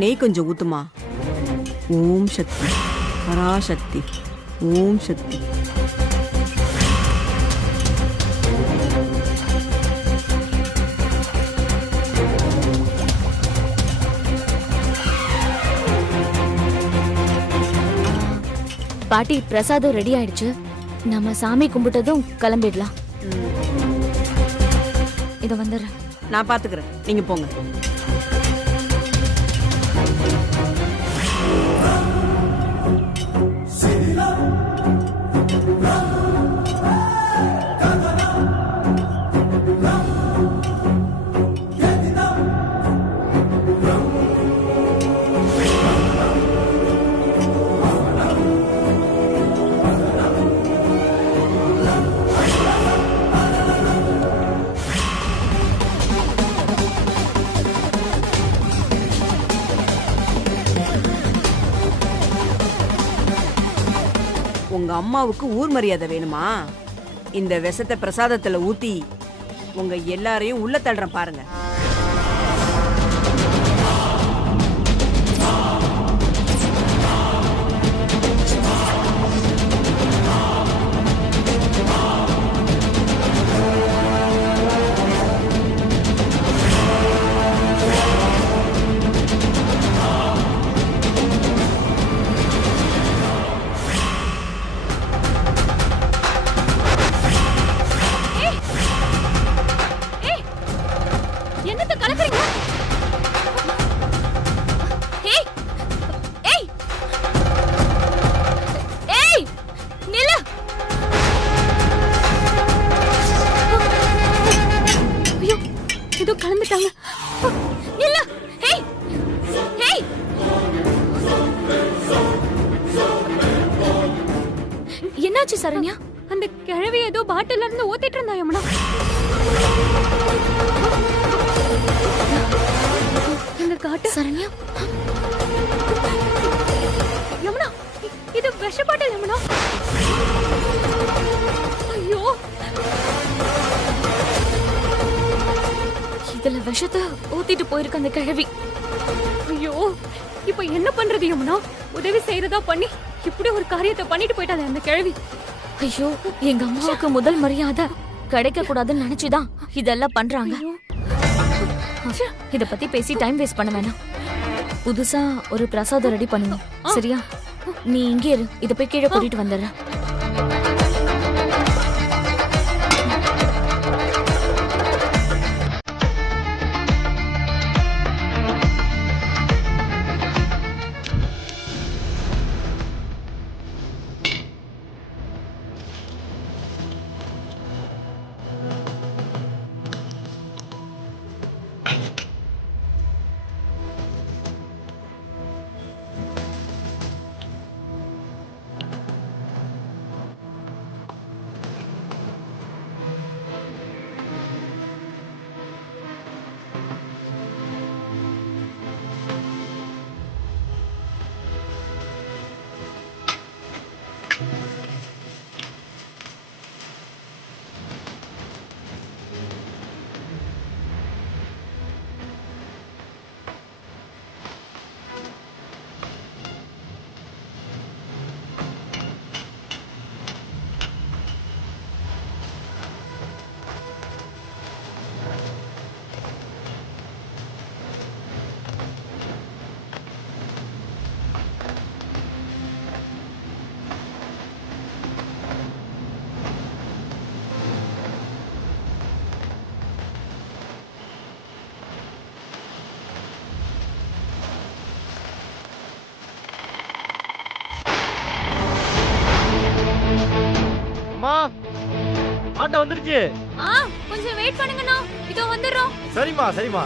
நெய் கொஞ்சம் ஊத்துமா. ஓம் சக்தி பராசக்தி. ஓம் சக்தி. பாட்டி பிரசாதம் ரெடி ஆயிடுச்சு. நம்ம சாமி கும்பிட்டதும் கிளம்பிடலாம். இத வந்துடுறேன். நான் பாத்துக்கிறேன், நீங்க போங்க. உங்க அம்மாவுக்கு ஊர் மரியாதை வேணுமா? இந்த விஷத்தை பிரசாதத்துல ஊத்தி உங்க எல்லாரையும் உள்ள தள்ளுறேன் பாருங்க. என்னாச்சு சரண்யா? அந்த கிழவி ஏதோ பாட்டில இருந்து ஊத்திட்டு இருந்தா யமுனா. இந்த காட்டு சரண்யா. யமுனா, இது விஷ பாட்டில் யமுனா. ஐயோ, இதுல விஷத்தை ஊத்திட்டு போயிருக்கு அந்த கிழவி. ஐயோ, இப்ப என்ன பண்றது யமுனா? உதவி செய்யறதா பண்ணி இப்படி ஒரு காரியத்தை பண்ணிட்டு போயிட்டாலே அந்த கிழவி. ஐயோ, எங்க அம்மாவுக்கு முதல் மரியாதை கிடைக்க கூடாதுன்னு நினைச்சுதான் இதெல்லாம் பண்றாங்க. இத பத்தி பேசி டைம் வேஸ்ட் பண்ண வேணாம். புதுசா ஒரு பிரசாதம் ரெடி பண்ணுவோம், சரியா? நீ இங்கே இரு, இத போய் கீழே கூட்டிட்டு வந்துடுறேன். அம்மா, ஆட்டோ வந்துருச்சு. கொஞ்சம் வெயிட் பண்ணுங்கண்ணா, இதோ வந்துடுறோம். சரிம்மா சரிம்மா.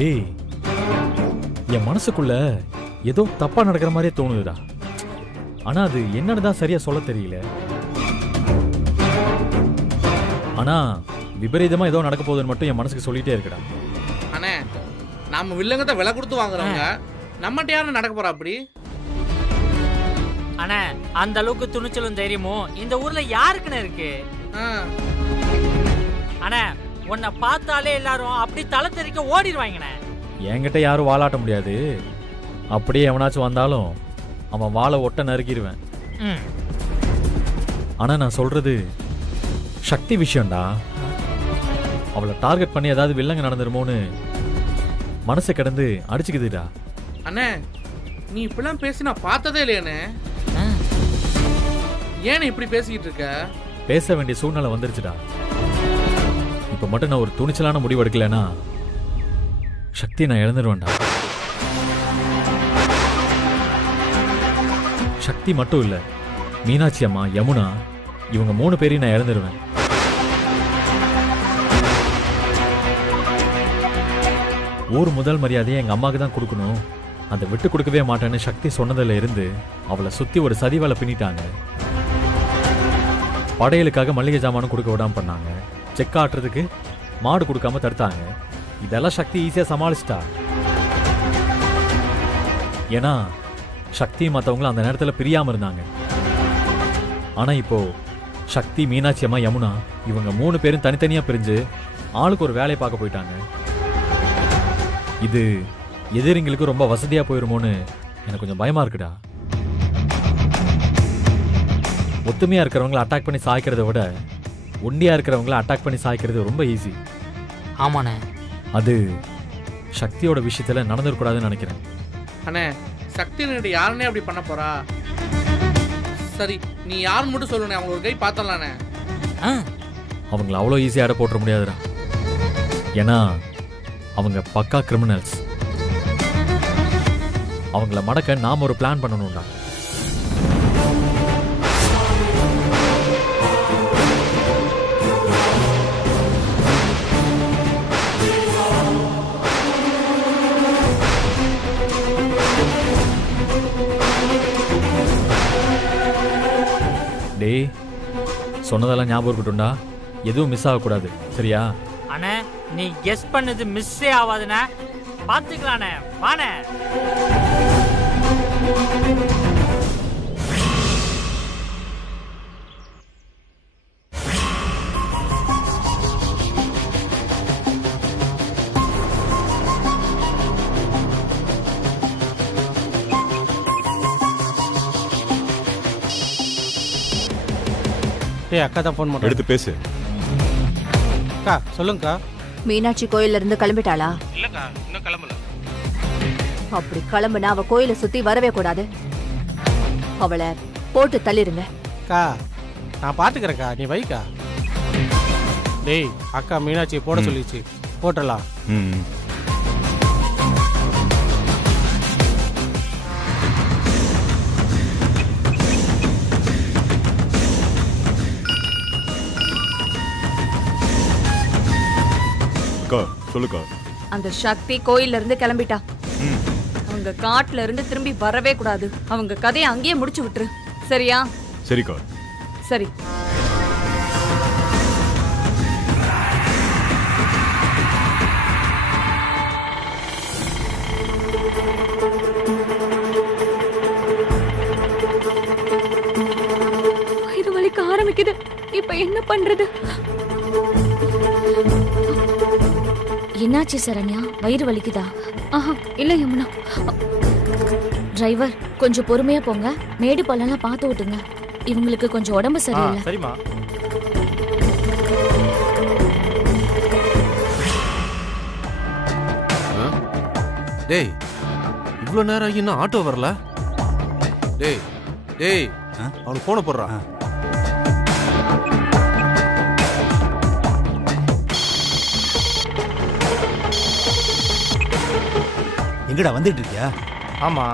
டேய், என் மனசுக்குள்ள ஏதோ தப்பா நடக்கிற மாதிரியே தோணுதுடா. ஆனா அது என்னன்னு தான் சரியா சொல்ல தெரியல. ஆனா விபரீதமா ஏதோ நடக்க போகுதுன்னு மட்டும் என் மனசுக்கு சொல்லிட்டே இருக்குடா. அண்ணே, நாம வில்லங்கத்தை விலை கொடுத்து வாங்குறவங்க நம்மகிட்ட யாரும் நடக்க போறா அப்படி? அண்ணா அந்த அளவுக்கு துணிச்சலும் தைரியமும் இந்த ஊர்ல யாருக்குன்னு இருக்கு? அண்ணா உன்னை பார்த்தாலே எல்லாரும் அப்படி தலை தெறிக்க ஓடிடுவாங்கண்ணே. என்கிட்ட யாரும் வாலாட்ட முடியாது. அப்படியே எவனாச்சும் வந்தாலும் அவன் வாழை ஒட்ட நறுக்கிடுவேன். ஆனா நான் சொல்றது சக்தி விஷயம்டா. அவளை டார்கெட் பண்ணி ஏதாவது வில்லங்க நடந்துருமோன்னு மனசு கிடந்து அடிச்சுக்குதுடா. அண்ணே நீ இப்பெல்லாம் பேசி நான் பார்த்ததே இல்லையானே. ஏன் இப்படி பேசிக்கிட்டு இருக்க? பேச வேண்டிய சூழ்நிலை வந்துருச்சுடா. இப்ப மட்டும் நான் ஒரு துணிச்சலான முடிவு எடுக்கலன்னா சக்தி நான் இழந்துருவேன்டா. சக்தி மட்டும் இல்ல, மீனாட்சி அம்மா, யமுனா, இவங்க 3 பேரையும் நான் இழந்துருவேன். ஊர் முதல் மரியாதையை எங்க அம்மாவுக்கு தான் கொடுக்கணும், அதை விட்டு கொடுக்கவே மாட்டேன்னு சக்தி சொன்னதுல இருந்து அவளை சுத்தி ஒரு சதி வேலை பின்னிட்டாங்க. படையலுக்காக மளிகை ஜாமானும் கொடுக்க விடாம பண்ணாங்க. செக் ஆட்டுறதுக்கு மாடு கொடுக்காம தடுத்தாங்க. இதெல்லாம் சக்தி ஈஸியா சமாளிச்சிட்டா. ஏன்னா சக்தி மற்றவங்களும் அந்த நேரத்தில் பிரியாம இருந்தாங்க. ஆனா இப்போ சக்தி, மீனாட்சி அம்மா, யமுனா இவங்க 3 பேரும் தனித்தனியா பிரிஞ்சு ஆளுக்கு ஒரு வேலையை பார்க்க போயிட்டாங்க. இது எதிரிங்களுக்கு ரொம்ப வசதியா போயிருமோன்னு எனக்கு கொஞ்சம் பயமா இருக்குடா. ஒத்துமையா இருக்கிறவங்களை அட்டாக் பண்ணி சாய்க்கிறத விட ஒண்டியா இருக்கிறவங்களை அட்டாக் பண்ணி சாய்க்கிறது ரொம்ப ஈஸி. ஆமாண்ணே. அது சக்தியோட விஷயத்துல நடந்துடக்கூடாதுன்னு நினைக்கிறேன். அண்ணே சக்தி யாருன்னே அப்படி பண்ண போறா? சரி நீ யாருன்னு மட்டும் சொல்லுனே, அவங்க ஒரு கை பார்த்தலானே. அவங்கள அவ்வளோ ஈஸியாக அடை போட்டுற முடியாதுடா. ஏன்னா அவங்க பக்கா கிரிமினல்ஸ். அவங்கள மடக்க நாம ஒரு பிளான் பண்ணணும்டா. டேய், சொன்னதெல்லாம் ஞாபகம் இருக்கட்டும்டா. எதுவும் மிஸ் ஆகக்கூடாது, சரியா? அண்ணே நீ கெஸ் பண்ணது மிஸ்ஸே ஆகாதுண்ணே. பார்த்துக்கலாண்ணே, வாண்ணே. ஏய் அக்கா தான் ஃபோன் பண்ண. எடுத்து பேசு. அக்கா சொல்லுங்கக்கா. மீனாட்சி கோயில்ல இருந்து கிளம்பிட்டாளா? இல்லக்கா இன்னும் கிளம்பல. அப்படி கிளம்புனா அவ கோயிலை சுத்தி வரவே கூடாது. அவளை போட்டு தள்ளிருங்க. அக்கா நான் பாத்துக்கிறேக்கா, நீ வைக்கா. டேய் அக்கா மீனாட்சியை போட சொல்லிச்சு, போட்டலாம். சொல்லுக்கா. அந்த சக்தி கோயில்ல இருந்து கிளம்பிட்டா. அவங்க காட்டுல இருந்து திரும்பி வரவே கூடாது. அவங்க கதையை அங்கேயே முடிச்சு விட்டுரு, சரியா? சரிக்கா. சரி. வயிறு வலிக்க ஆரம்பிக்குது. இப்ப என்ன பண்றது? என்னாச்சு சரண்யா? வயிறு வலிக்குதா? ஆஹா இல்ல யமுனா. டிரைவர் கொஞ்சம் பொறுமையா போங்க, மேடு பள்ளம்லாம் பார்த்து விட்டுங்க. இவங்களுக்கு கொஞ்சம் உடம்பு சரியில்லை. சரிம்மா. டேய் இவ்வளோ நேரம் ஆகி இன்னும் ஆட்டோ வரல. டேய் டேய் அவனுக்கு போன போடுறான். எங்கடா வந்துட்டு இருக்கியா? ஆமா.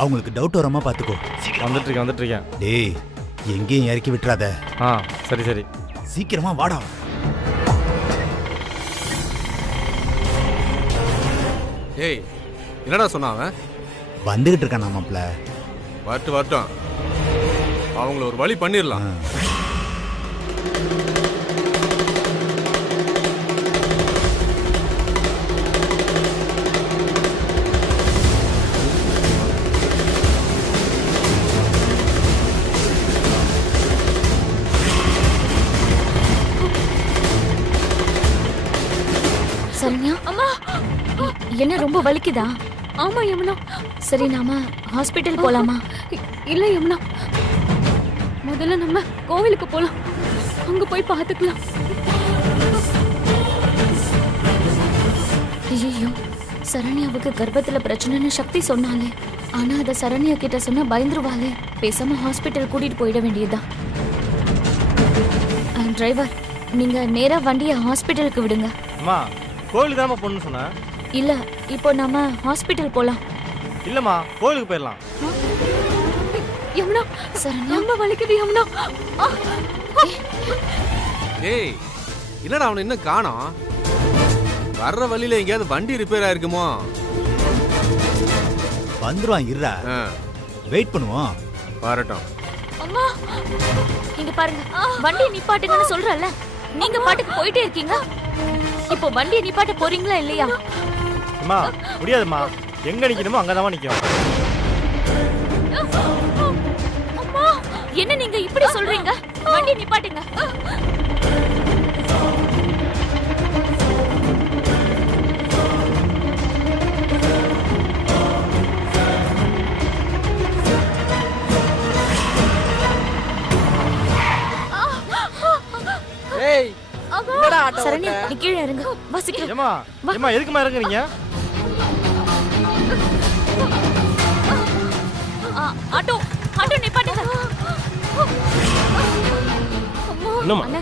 அவங்களுக்கு டவுட் வராம பாத்துக்கோ. வந்துட்டு இருக்கேன். டேய் எங்கேயும் இறக்கி விட்டுறாத. சரி சரி. சீக்கிரமா வாடா. டேய் என்னடா சொன்னான் அவன்? வந்துகிட்டு இருக்கான் மாப்ள. வரட்டும், அவங்கள ஒரு வழி பண்ணிடலாம். சரண்யா அம்மா என்ன ரொம்ப வலிக்குதா? ஆமா யமுனா. சரி நாம ஹாஸ்பிட்டல் போலாமா? இல்ல யமுனா, முதல்ல நம்ம கோவிலுக்கு போலாம். அங்க போய் பாத்துக்கலாம். ஐயோ, சரண்யாவுக்கு கர்ப்பத்துல பிரச்சனைன்னு சக்தி சொன்னாலே. ஆனா அத சரண்யா கிட்ட சொன்னா பயந்துருவாளே. பேசாம ஹாஸ்பிட்டல் கூட்டிட்டு போயிட வேண்டியதுதான். டிரைவர், நீங்க நேரா வண்டியை ஹாஸ்பிட்டலுக்கு விடுங்க. அம்மா கோயிலுக்கு தானே போகணும்னு சொன்னேன். இல்ல, இப்போ நாம ஹாஸ்பிட்டல் போலாம். இல்லம்மா கோயிலுக்கு போயிடலாம். யமுனா, சரண்யா ரொம்ப வலிக்குது யமுனா. ஏய், என்னடா அவனை இன்னும் காணோம்? வர்ற வழியில எங்கேயாவது வண்டி ரிப்பேர் ஆயிருக்குமோ? வந்துருவான், இருடா. வெயிட் பண்ணுவோம். வரட்டும். அம்மா இங்க பாருங்க, வண்டியை நிப்பாட்டுங்கன்னு சொல்றல. நீங்க பாட்டுக்கு போயிட்டே இருக்கீங்க. இப்போ வண்டியை நிப்பாட்ட போறீங்களா இல்லையா? அம்மா முடியாதும்மா, எங்க நிக்கணுமோ அங்கதான் நிக்கும். அம்மா, என்ன நீங்க இப்படி சொல்றீங்க? வண்டியை நிப்பாட்டுங்க. ஏய் என்னடா ஆட்டோ? சரண்யா, நீ கீழே இறங்கு. வாசிக்க. ஏமா ஏமா எதுக்குமா இறங்குறீங்க? ஆட்டோ ஆட்டோ நிப்பாட்டுங்க. என்னம்மா? அண்ணா,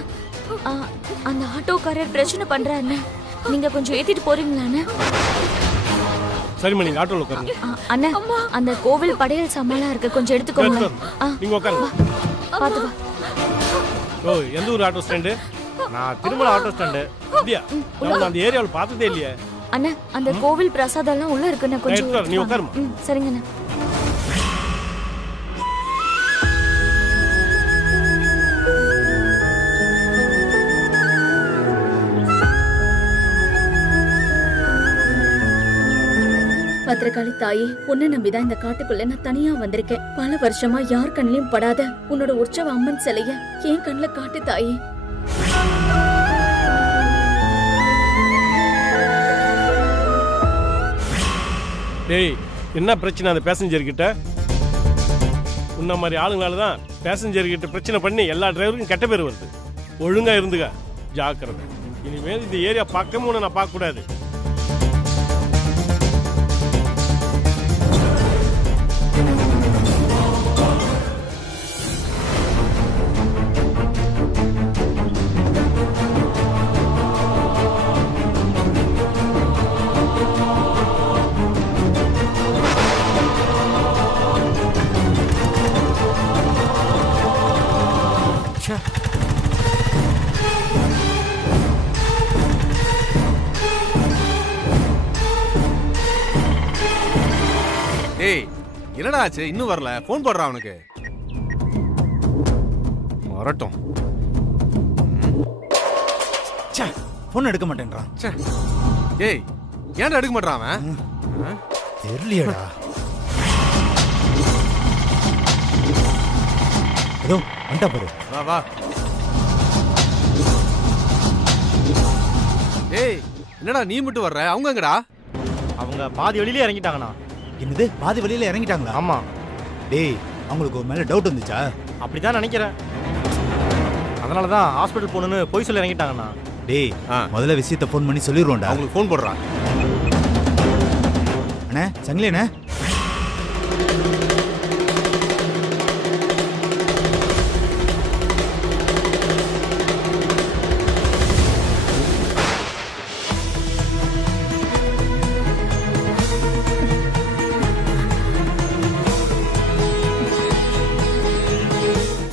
அந்த ஆட்டோக்காரர் பிரச்சனை பண்றாரு. நீங்க கொஞ்சம் ஏத்திட்டு போறீங்களா அண்ணா? சரிம்மா, நீங்க ஆட்டோல உட்காருங்க. அண்ணா, அந்த கோவில் படையல் சாமான்லாம் இருக்கு, கொஞ்சம் எடுத்துக்கோங்க. நீங்க உட்காருங்க. பாத்து வா. ஓ, எந்த ஊர் ஆட்டோ ஸ்டாண்டு? நான் திருமலை ஆட்டோ ஸ்டாண்டு. அப்படியா? நான் அந்த ஏரியாவில் பார்த்ததே இல்லையே. அண்ணா, அந்த கோவில் பிரசாதம் எல்லாம் உள்ள இருக்கு. நான் கொஞ்சம் நீ உட்காருமா. சரிங்க அண்ணா. பத்திரகாளி தாயே, உன்னை நம்பிதான் இந்த காட்டுக்குள்ள நான் தனியா வந்திருக்கேன். பல வருஷமா யார் கண்ணிலையும் படாத உன்னோட உற்சவ அம்மன் சிலைய என் கண்ணுல காட்டு தாயே. டேய், என்ன பிரச்சனை அந்த பேசஞ்சர் கிட்ட? உன்ன மாதிரி ஆளுங்களால தான் பேசஞ்சர் கிட்ட பிரச்சனை பண்ணி எல்லா டிரைவருக்கும் கெட்ட பேர் வருது. ஒழுங்கா இருந்துக்க, ஜாக்கிரதை. இனிமேல் இந்த ஏரியா பக்கமும் நான் பார்க்க கூடாது. டேய், என்னடா ஆச்சு? இன்னும் வரல? போன் போடுறா அவனுக்கு. வரட்டும். போன் எடுக்க மாட்டேன்றான். டேய், ஏன்டா எடுக்க மாட்டான் அவன்? தெரியலையடா. ஏதோ வந்துட்டா பாரு. வா வா. டேய், என்னடா நீ மட்டும் வர்ற? அவங்க எங்கடா? அவங்க பாதி வழியிலே இறங்கிட்டாங்கண்ணா. என்னது, பாதி வழியில இறங்கிட்டாங்களா? ஆமா. டேய், அவங்களுக்கு ஒரு மேல டவுட் வந்துச்சா? அப்படிதான் நினைக்கிறேன். அதனாலதான் ஹாஸ்பிட்டல் போகணுன்னு போய் சொல்லி இறங்கிட்டாங்கண்ணா. டேய், முதல்ல விஷயத்தை போன் பண்ணி சொல்லிடுவோம்டா. அவங்களுக்கு போன் போடுறான். அண்ணே, சங்கிலி அண்ணே.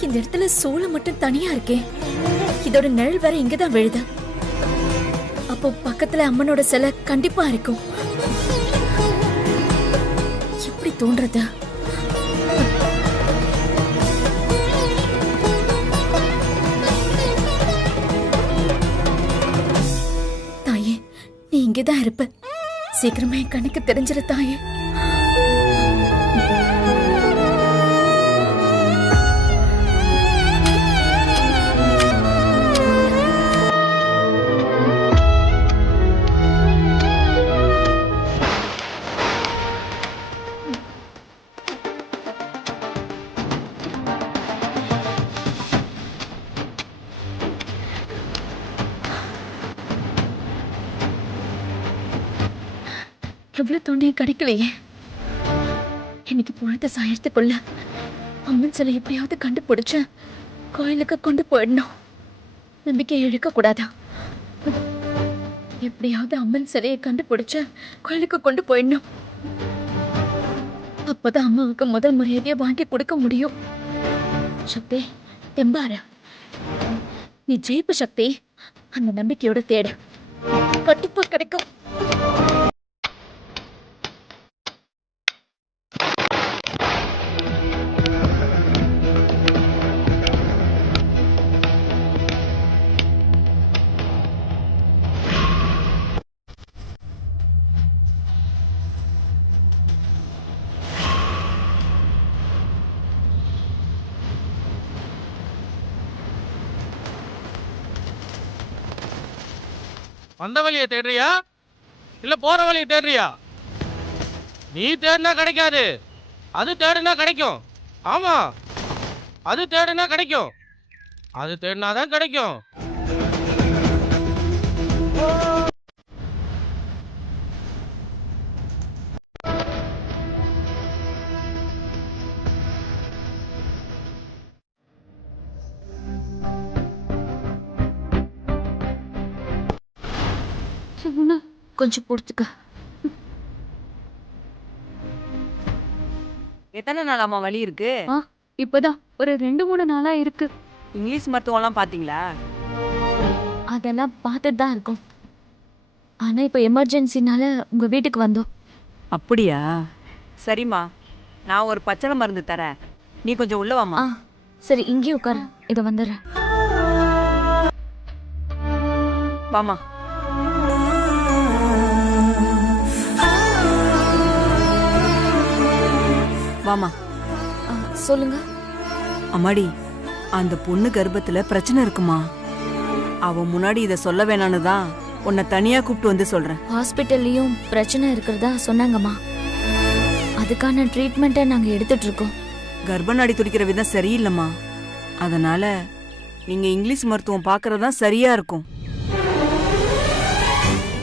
இந்த இடத்துல சோளம் மட்டும் தனியா இருக்கே. இதோட நிழல் வேற இங்கதான் விழுது. அப்போ பக்கத்துல அம்மனோட சிலை கண்டிப்பா இருக்கும். எப்படி தோன்றது? தாயே, நீ இங்கதான் இருப்ப. சீக்கிரமா என் கண்ணுக்கு தெரிஞ்சிரு தாயே. எவ்வளவு தோண்டியும் கிடைக்கலையே. இன்னைக்கு பொழுத சாயத்துக்குள்ள அம்மன் சிலை எப்படியாவது கண்டுபிடிச்சு கோயிலுக்கு கொண்டு போயிடணும். நம்பிக்கை இழக்க கூடாதா? எப்படியாவது அம்மன் சிலையை கண்டுபிடிச்சு கோயிலுக்கு கொண்டு போயிடணும். அப்பதான் அம்மாவுக்கு முதல் மரியாதையை வாங்கி கொடுக்க முடியும். சக்தி, தெம்பார நீ ஜெயிப்பு சக்தி. அந்த நம்பிக்கையோட தேடு, கண்டிப்பா கிடைக்கும். வந்த வழியை தேடுறியா இல்ல போற வழியை தேடுறியா? நீ தேடினா கிடைக்காது, அது தேடுனா கிடைக்கும். ஆமா, அது தேடுனா கிடைக்கும், அது தேடினாதான் கிடைக்கும். கொஞ்சம் பொறுத்துக்க. எத்தனை நாளாமா வலி இருக்கு? இப்பதான் ஒரு 2-3 நாளா இருக்கு. இங்கிலீஷ் மருத்துவம்லாம் பாத்தீங்களா? அதெல்லாம் பார்த்துட்டு தான் இருக்கோம். ஆனா இப்போ எமர்ஜென்சினால உங்க வீட்டுக்கு வந்தோம். அப்படியா? சரிம்மா, நான் ஒரு பச்சளை மருந்து தரேன், நீ கொஞ்சம் உள்ள வாமா. சரி, இங்கேயே உட்காரு, இதை வந்துடுறேன். வாமா. வாமா. சொல்லுங்க. அம்மாடி, அந்த பொண்ணு கர்ப்பத்துல பிரச்சனை இருக்குமா? அவ முன்னாடி இத சொல்ல வேணான்னு தான் உன்னை தனியா கூப்பிட்டு வந்து சொல்றேன். ஹாஸ்பிட்டல்லையும் பிரச்சனை இருக்கிறதா சொன்னாங்கம்மா. அதுக்கான ட்ரீட்மெண்ட்டை நாங்க எடுத்துட்டு இருக்கோம். கர்ப்ப நாடி துடிக்கிற விதம் சரியில்லைம்மா, அதனால நீங்க இங்கிலீஷ் மருத்துவம் பாக்குறதா சரியா இருக்கும்.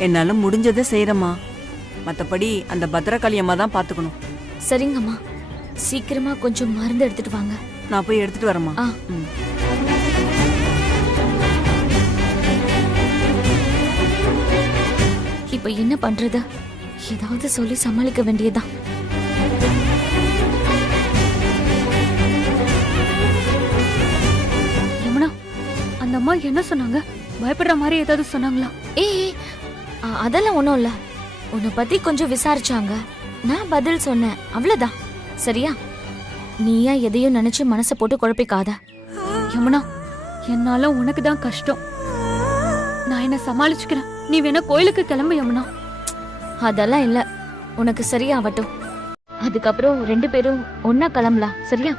என்னால முடிஞ்சதை செய்யறமா, மத்தபடி அந்த பத்ரகாளி அம்மா தான் பாத்துக்கணும். சரிங்கம்மா, சீக்கிரமா கொஞ்சம் மருந்து எடுத்துட்டு வாங்க. நான் போய் எடுத்துட்டு வரேம்மா. இப்ப என்ன பண்றது? ஏதாவது சொல்லி சமாளிக்க வேண்டியதுதான். யமுனா, அந்த அம்மா என்ன சொன்னாங்க? பயப்படுற மாதிரி ஏதாவது சொன்னாங்களா? ஏய், அதெல்லாம் ஒண்ணும் இல்ல. உன்னை பத்தி கொஞ்சம் விசாரிச்சாங்க, நான் பதில் சொன்னேன், அவ்வளவுதான். சரியா? நீயா எதையும் நினைச்சு மனசை போட்டு குழப்பிக்காத. யமுனா, என்னால உனக்கு தான் கஷ்டம். நான் என்ன சமாளிச்சுக்கிறேன், நீ வேணா கோயிலுக்கு கிளம்பு யமுனா. அதெல்லாம் இல்ல, உனக்கு சரியாவட்டும். அதுக்கப்புறம் 2 பேரும் ஒன்னா கிளம்பலாம். சரியா?